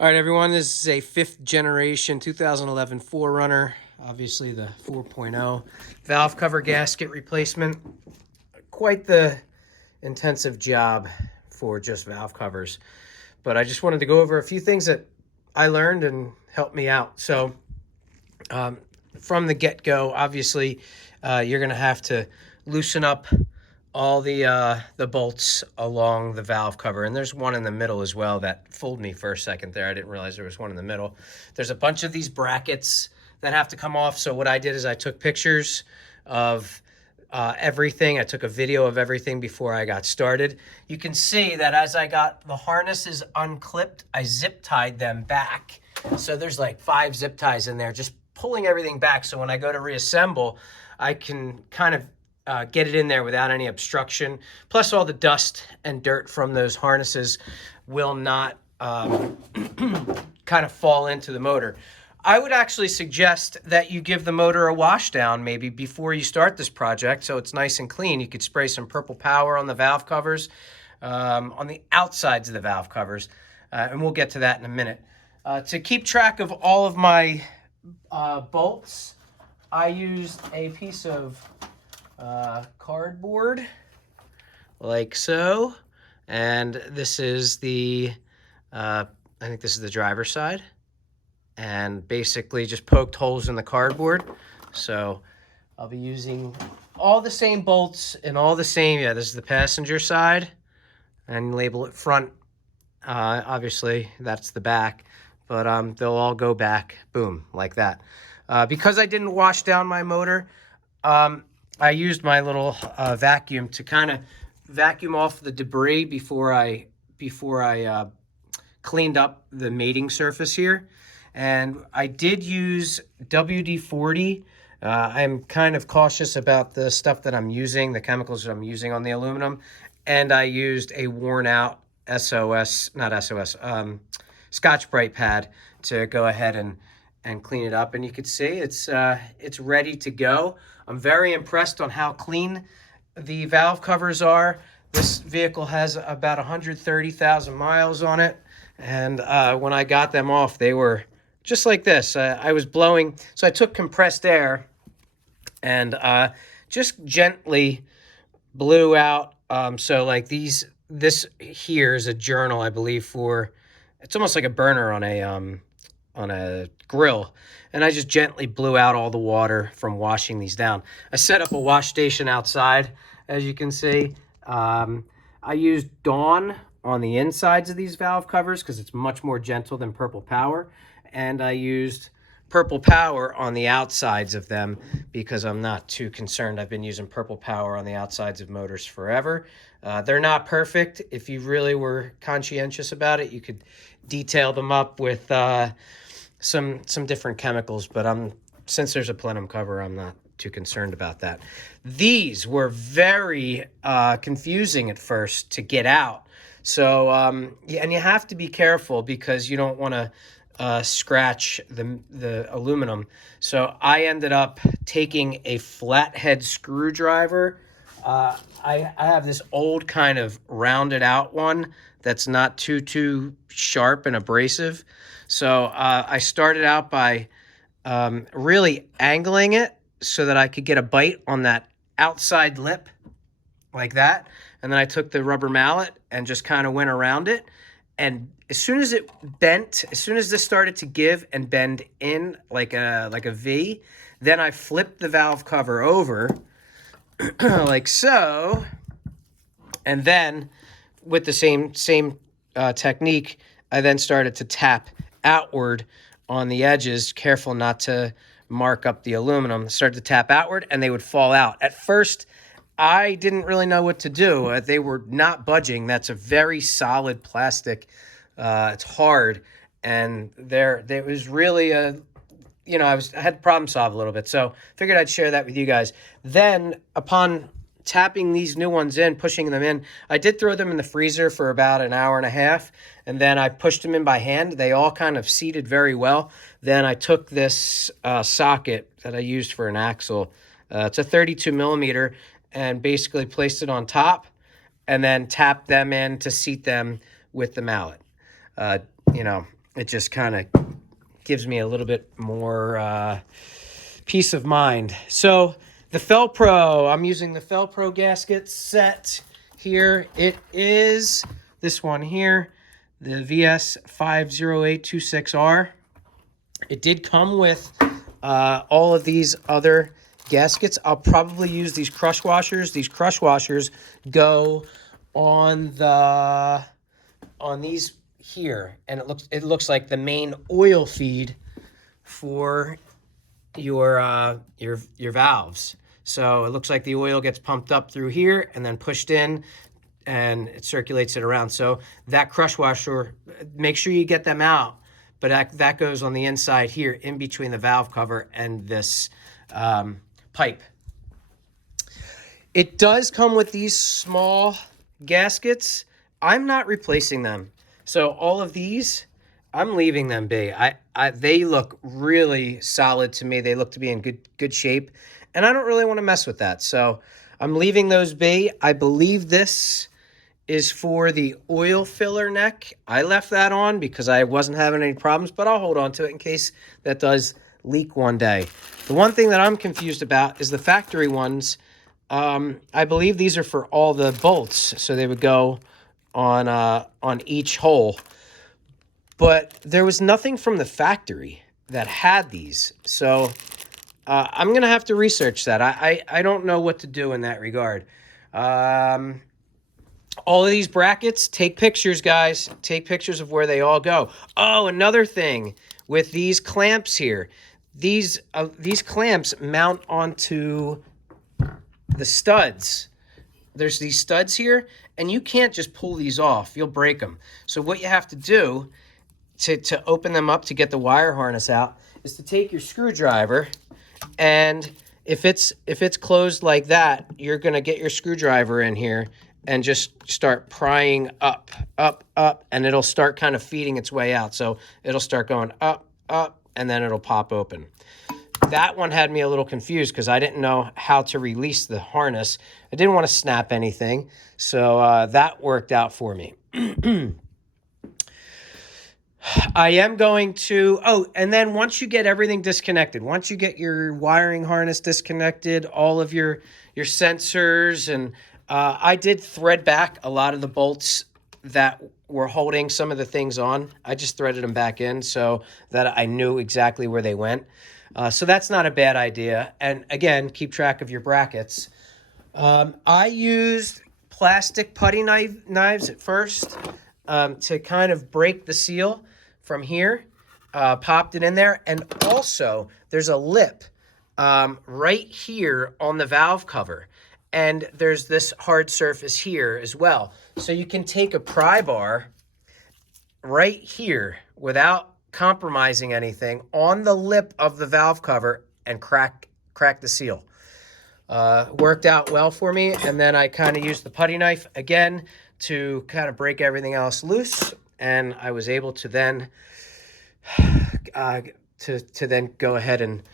All right, everyone, this is a 5th generation 2011 4Runner, obviously the 4.0 valve cover gasket replacement. Quite the intensive job for just valve covers, but I just wanted to go over a few things that I learned and helped me out. So from the get-go, obviously, you're going to have to loosen up all the bolts along the valve cover, and there's one in the middle as well that fooled me for a second there. I didn't realize there was one in the middle. There's a bunch of these brackets that have to come off. So what I did is I took pictures of everything. I took a video of everything before I got started. You can see that as I got the harnesses unclipped, I zip tied them back. So there's like 5 zip ties in there, just pulling everything back. So when I go to reassemble, I can kind of get it in there without any obstruction. Plus all the dust and dirt from those harnesses will not kind of fall into the motor. I would actually suggest that you give the motor a wash down maybe before you start this project so it's nice and clean. You could spray some Purple Power on the valve covers, on the outsides of the valve covers, and we'll get to that in a minute. To keep track of all of my bolts, I used a piece of cardboard like so, and this is the I think this is the driver's side, and basically just poked holes in the cardboard. So I'll be using all the same bolts and all the same, this is the passenger side, and label it front. Obviously that's the back, but they'll all go back, boom, like that. Because I didn't wash down my motor, I used my little vacuum to kind of vacuum off the debris before I cleaned up the mating surface here. And I did use WD-40. I'm kind of cautious about the stuff that I'm using, the chemicals that I'm using on the aluminum. And I used a worn out Scotch-Brite pad to go ahead and clean it up. And you can see it's ready to go. I'm very impressed on how clean the valve covers are. This vehicle has about 130,000 miles on it. And when I got them off, they were just like this. I was blowing, so I took compressed air and just gently blew out. So like this here is a journal, I believe, for, it's almost like a burner on a grill, and I just gently blew out all the water from washing these down. I set up a wash station outside, as you can see. I used Dawn on the insides of these valve covers because it's much more gentle than Purple Power, and I used Purple Power on the outsides of them because I'm not too concerned. I've been using Purple Power on the outsides of motors forever. They're not perfect. If you really were conscientious about it, you could detail them up with some different chemicals, but since there's a plenum cover, I'm not too concerned about that. These were very confusing at first to get out. So, and you have to be careful because you don't want to scratch the aluminum. So I ended up taking a flathead screwdriver. I have this old kind of rounded out one that's not too sharp and abrasive. So I started out by really angling it so that I could get a bite on that outside lip like that. And then I took the rubber mallet and just kind of went around it. And as soon as it bent, as soon as this started to give and bend in like a V, then I flipped the valve cover over like so. And then with the same technique, I then started to tap outward on the edges, careful not to mark up the aluminum. Started to tap outward and they would fall out. At first, I didn't really know what to do. They were not budging. That's a very solid plastic. It's hard, and there was really I had to problem solve a little bit. So figured I'd share that with you guys. Then upon tapping these new ones in, pushing them in, I did throw them in the freezer for about an hour and a half, and then I pushed them in by hand. They all kind of seated very well. Then I took this socket that I used for an axle. It's a 32 millimeter, and basically placed it on top and then tapped them in to seat them with the mallet. it just kind of gives me a little bit more peace of mind. So the Felpro, I'm using the Felpro gasket set here. It is this one here, the VS50826R. It did come with all of these other gaskets. I'll probably use these crush washers. These crush washers go on these here, and it looks like the main oil feed for your valves. So it looks like the oil gets pumped up through here and then pushed in, and it circulates it around. So that crush washer, make sure you get them out. But that goes on the inside here, in between the valve cover and this pipe. It does come with these small gaskets. I'm not replacing them. So all of these, I'm leaving them be. They look really solid to me. They look to be in good shape, and I don't really want to mess with that. So I'm leaving those be. I believe this is for the oil filler neck. I left that on because I wasn't having any problems, but I'll hold on to it in case that does leak one day. The one thing that I'm confused about is the factory ones. I believe these are for all the bolts, so they would go on each hole. But there was nothing from the factory that had these, so I'm going to have to research that. I don't know what to do in that regard. All of these brackets, take pictures, guys. Take pictures of where they all go. Oh, another thing with these clamps here. These clamps mount onto the studs. There's these studs here, and you can't just pull these off. You'll break them. So what you have to do to open them up to get the wire harness out is to take your screwdriver, and if it's closed like that, you're going to get your screwdriver in here and just start prying up, and it'll start kind of feeding its way out. So it'll start going up, and then it'll pop open. That one had me a little confused because I didn't know how to release the harness. I didn't want to snap anything, so that worked out for me. I am going to, and then once you get everything disconnected, once you get your wiring harness disconnected, all of your sensors, and I did thread back a lot of the bolts that were holding some of the things on. I just threaded them back in so that I knew exactly where they went. So that's not a bad idea. And again, keep track of your brackets. I used plastic putty knives at first to kind of break the seal from here. Popped it in there. And also, there's a lip right here on the valve cover. And there's this hard surface here as well. So you can take a pry bar right here without compromising anything on the lip of the valve cover and crack the seal. Worked out well for me. And then I kind of used the putty knife again to kind of break everything else loose. And I was able to then to then go ahead and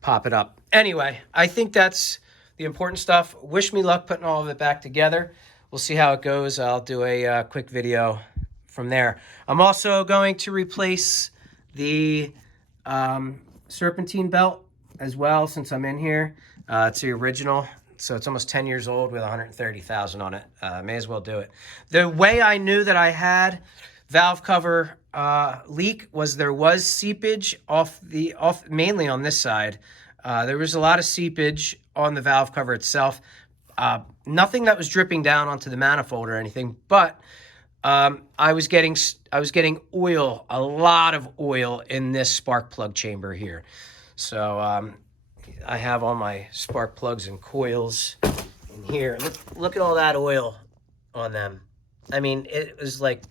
pop it up. Anyway, I think that's the important stuff. Wish me luck putting all of it back together. We'll see how it goes. I'll do a quick video from there. I'm also going to replace the serpentine belt as well since I'm in here. It's the original, so it's almost 10 years old with 130,000 on it. May as well do it. The way I knew that I had valve cover leak was there was seepage off mainly on this side. There was a lot of seepage on the valve cover itself. Nothing that was dripping down onto the manifold or anything, but I was getting oil, a lot of oil in this spark plug chamber here. So I have all my spark plugs and coils in here. Look at all that oil on them. I mean, it was like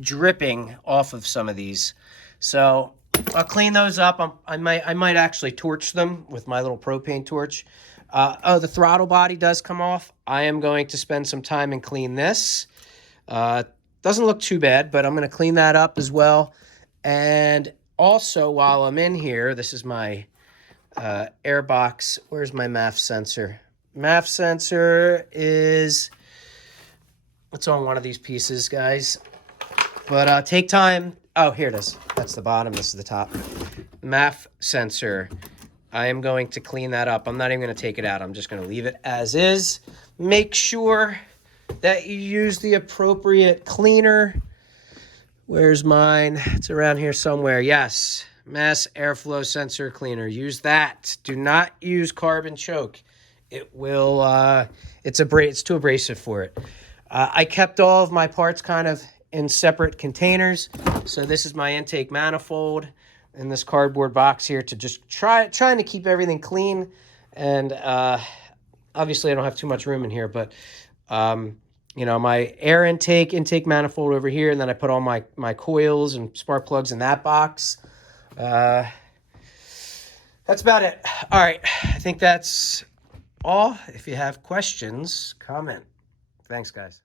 dripping off of some of these. So I'll clean those up. I might actually torch them with my little propane torch. The throttle body does come off. I am going to spend some time and clean this. Doesn't look too bad, but I'm going to clean that up as well. And also, while I'm in here, this is my air box. Where's my MAF sensor? MAF sensor is It's on one of these pieces, guys. But take time. Oh, here it is. That's the bottom. This is the top. MAF sensor. I am going to clean that up. I'm not even going to take it out. I'm just going to leave it as is. Make sure that you use the appropriate cleaner. Where's mine? It's around here somewhere. Yes. Mass airflow sensor cleaner. Use that. Do not use carbon choke. It will, it's too abrasive for it. I kept all of my parts kind of in separate containers. So this is my intake manifold in this cardboard box here to just trying to keep everything clean. And obviously I don't have too much room in here, but you know, my air intake manifold over here, and then I put all my coils and spark plugs in that box. That's about it. All right, I think that's all. If you have questions, comment. Thanks, guys.